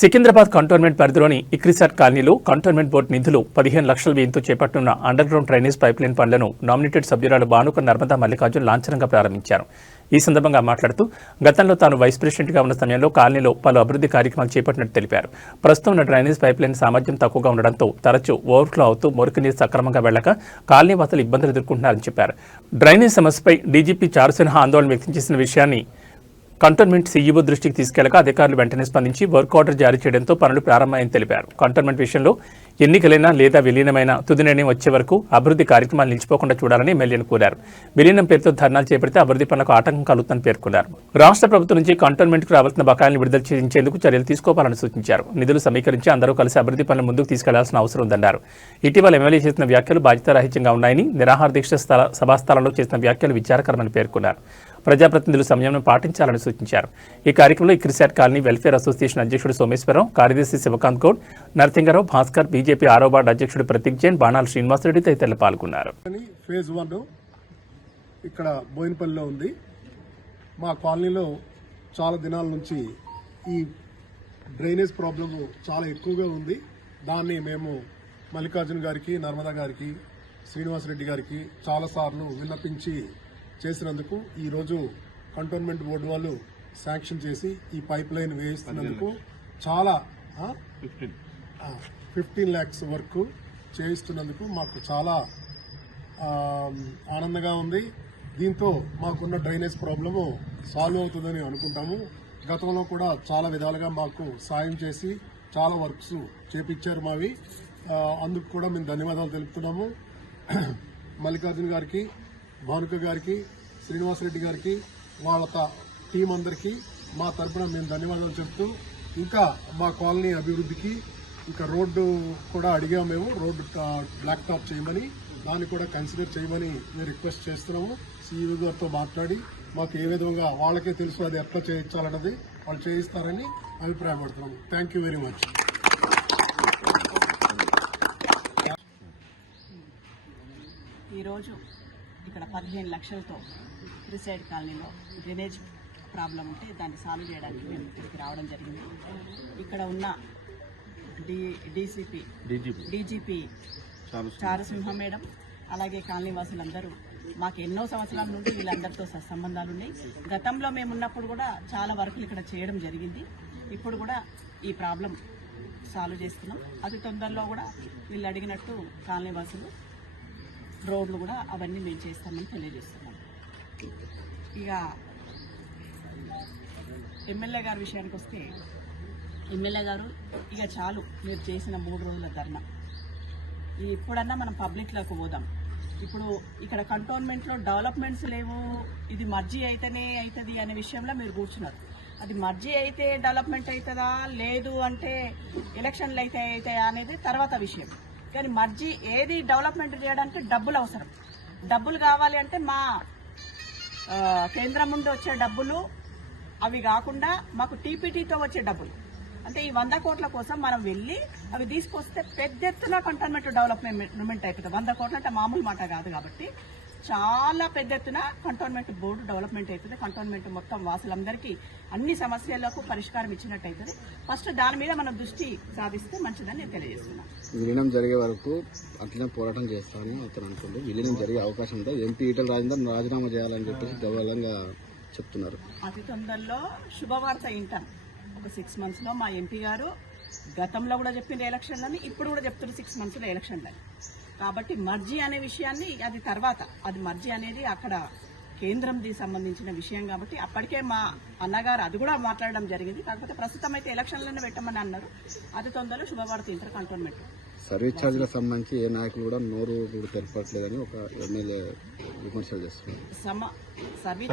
Secunderabad cantonment పరిధిలోని ICRISAT కాలనీలో cantonment board నిధులు 15 లక్షల వ్యయంతో చేపట్టున్న అండర్ గ్రౌండ్ డ్రైనేజ్ పైప్లైన్ పనులను నామినేటెడ్ సభ్యురాలు భానుక నర్మదా మల్లికార్జున్ లాంఛనంగా ప్రారంభించారు. ఈ సందర్భంగా మాట్లాడుతూ గతంలో తాను వైస్ ప్రెసిడెంట్గా ఉన్న సమయంలో కాలనీలో పలు అభివృద్ధి కార్యక్రమాలు చేపట్టినట్టు తెలిపారు. ప్రస్తుతం ఉన్న డ్రైనేజ్ పైప్లైన్ సామర్థ్యం తక్కువగా ఉండడంతో తరచూ ఓవర్ఫ్లో అవుతూ మురికి నీరు సక్రమంగా వెళ్లక కాలనీ వాసులు ఇబ్బందులు ఎదుర్కొంటున్నారని చెప్పారు. డ్రైనేజ్ సమస్యపై డీజీపీ చారుసిన్హా ఆందోళన వ్యక్తం చేసిన విషయాన్ని కంటోన్మెంట్ సీఈఓ దృష్టికి తీసుకెళ్లక అధికారులు వెంటనే స్పందించి వర్క్ ఆర్డర్ జారీ చేయడంతో పనులు ప్రారంభమైందని తెలిపారు. కంటోన్మెంట్ విషయంలో ఎన్నికలైనా లేదా విలీనమైన తుది నిర్ణయం వచ్చే వరకు అభివృద్ధి కార్యక్రమాలు నిలిచిపోకుండా చూడాలని ఎమ్మెల్యేను కోరారు. విలీనం పేరుతో ధర్నాలు చేపడితే అభివృద్ధి పనులకు ఆటంకం కలుగుతుందని పేర్కొన్నారు. రాష్ట్ర ప్రభుత్వం నుంచి కంటోన్మెంట్కు రావాల్సిన బకాయిలను విడుదల చేయించేందుకు చర్యలు తీసుకోవాలని సూచించారు. నిధులు సమీకరించి అందరూ కలిసి అభివృద్ధి పనులు ముందుకు తీసుకెళ్లాల్సిన అవసరం ఉందన్నారు. ఇటీవల ఎమ్మెల్యే చేసిన వ్యాఖ్యలు బాధ్యతారాహిత్యంగా ఉన్నాయని, నిరాహార దీక్ష సభాస్థలంలో చేసిన వ్యాఖ్యలు విచారకరమని పేర్కొన్నారు. ప్రజాప్రతినిధులు సంయమనం పాటించాలని సూచించారు. ఈ కార్యక్రమంలో ఇక్రిసాట్ కాలనీ వెల్ఫేర్ అసోసియేషన్ అధ్యక్షుడు సోమేశ్వరరావు, కార్యదర్శి శివకాంత్ గౌడ్, నరసింగరావు, భాస్కర్, బీజేపీ ఆరో వార్డు అధ్యక్షుడు ప్రతీక్ జైన్, బాణాల శ్రీనివాసరెడ్డి తదితరులు పాల్గొన్నారు. ఫేజ్ 1 ఇక్కడ బోయినపల్లిలో ఉంది. మా కాలనీలో చాలా దినాల నుంచి ఈ డ్రైనేజ్ ప్రాబ్లం చాలా ఎక్కువగా ఉంది. దాన్ని మేము మల్లికార్జున్ గారికి, నర్మదా గారికి, శ్రీనివాసరెడ్డి గారికి చాలాసార్లు విన్నపించి చేసినందుకు ఈరోజు కంటోన్మెంట్ బోర్డు వాళ్ళు శాంక్షన్ చేసి ఈ పైప్ లైన్ వేయిస్తున్నందుకు చాలా 15 lakhs వర్క్ చేయిస్తున్నందుకు మాకు చాలా ఆనందంగా ఉంది. దీంతో మాకున్న డ్రైనేజ్ ప్రాబ్లము సాల్వ్ అవుతుందని అనుకుంటాము. గతంలో కూడా చాలా విధాలుగా మాకు సాయం చేసి చాలా వర్క్స్ చేపించారు మావి. అందుకు కూడా మేము ధన్యవాదాలు తెలుపుతున్నాము. మల్లికార్జున్ గారికి, భానుక గారికి, శ్రీనివాసరెడ్డి గారికి, వాళ్ళ టీం అందరికీ మా తరఫున మేము ధన్యవాదాలు చెప్తూ, ఇంకా మా కాలనీ అభివృద్ధికి ఇంకా రోడ్డు కూడా అడిగాము. మేము రోడ్డు బ్లాక్ టాప్ చేయమని, దాన్ని కూడా కన్సిడర్ చేయమని మేము రిక్వెస్ట్ చేస్తున్నాము. సీఈఓ గారితో మాట్లాడి మాకు ఏ విధంగా వాళ్ళకే తెలుసు అది ఎట్లా చేయించాలన్నది వాళ్ళు చేయిస్తారని అభిప్రాయపడుతున్నాము. Thank you very much. ఈరోజు ఇక్కడ 15 లక్షలతో ఇక్రిసాట్ కాలనీలో డ్రైనేజ్ ప్రాబ్లం ఉంటే దాన్ని సాల్వ్ చేయడానికి మేము ఇక్కడికి రావడం జరిగింది. ఇక్కడ ఉన్న డీజీపీ చారుసింహ మేడం, అలాగే కాలనీ వాసులందరూ మాకు ఎన్నో సంవత్సరాల నుండి వీళ్ళందరితో సంబంధాలు ఉన్నాయి. గతంలో మేము ఉన్నప్పుడు కూడా చాలా వర్కులు ఇక్కడ చేయడం జరిగింది. ఇప్పుడు కూడా ఈ ప్రాబ్లం సాల్వ్ చేస్తున్నాం. అతి తొందరలో కూడా వీళ్ళు అడిగినట్టు కాలనీ వాసులు రోడ్లు కూడా అవన్నీ మేము చేస్తామని తెలియజేస్తున్నాం. ఇక ఎమ్మెల్యే గారి విషయానికి వస్తే, ఎమ్మెల్యే గారు ఇక చాలు మీరు చేసిన 3 రోజుల ధర్నా, ఇప్పుడన్నా మనం పబ్లిక్లోకి పోదాం. ఇప్పుడు ఇక్కడ కంటోన్మెంట్లో డెవలప్మెంట్స్ లేవు, ఇది మర్జీ అయితేనే అవుతుంది అనే విషయంలో మీరు కూర్చున్నారు. అది మర్జీ అయితే డెవలప్మెంట్ అవుతుందా, లేదు అంటే ఎలక్షన్లు అయితే అవుతాయా అనేది తర్వాత విషయం. కానీ మర్జీ ఏది డెవలప్మెంట్ చేయడానికి డబ్బులు అవసరం. డబ్బులు కావాలి అంటే మా కేంద్రం నుండి వచ్చే డబ్బులు అవి కాకుండా మాకు టీపీటీతో వచ్చే డబ్బులు, అంటే ఈ 100 కోట్ల కోసం మనం వెళ్ళి అవి తీసుకొస్తే పెద్ద ఎత్తున కంటోన్మెంట్ డెవలప్మెంట్ అవుతుంది. 100 కోట్లు అంటే మామూలు మాట కాదు. కాబట్టి చాలా పెద్ద ఎత్తున కంటోన్మెంట్ బోర్డు డెవలప్మెంట్ అవుతుంది. కంటోన్మెంట్ మొత్తం వాసులందరికీ అన్ని సమస్యలకు పరిష్కారం ఇచ్చినట్టు అవుతుంది. ఫస్ట్ దాని మీద మనం దృష్టి సాధిస్తే మంచిదని నేను తెలియజేస్తున్నాను. విలీనం జరిగే వరకు అట్లనే పోరాటం చేస్తామని అతను అనుకుంటూ విలీనం జరిగే అవకాశం ఉందా? ఎంపీ ఈటల రాజేందర్ రాజీనామా చేయాలని చెప్పేసి గౌరవంగా చెప్తున్నారు. అతి తొందరలో శుభవార్త వింటాం. ఒక 6 monthsలో మా ఎంపీ గారు గతంలో కూడా చెప్పింది ఎలక్షన్లని, ఇప్పుడు కూడా చెప్తున్నారు 6 monthsలో ఎలక్షన్లని. కాబట్టి మర్జీ అనే విషయాన్ని అది తర్వాత, అది మర్జీ అనేది అక్కడ కేంద్రంకి సంబంధించిన విషయం. కాబట్టి అప్పటికే మా అన్నగారు అది కూడా మాట్లాడడం జరిగింది. కాకపోతే ప్రస్తుతం అయితే ఎలక్షన్లను పెట్టమని అన్నారు. అతి తొందరలో శుభవార్త ఇంటర్ కంటోన్మెంట్. సర్వీస్ ఛార్జీలకు సంబంధించి ఏ నాయకులు కూడా నోరు కూడా తెలపట్లేదని ఒక ఎమ్మెల్యే విమర్శలు చేస్తున్నారు. సర్వీస్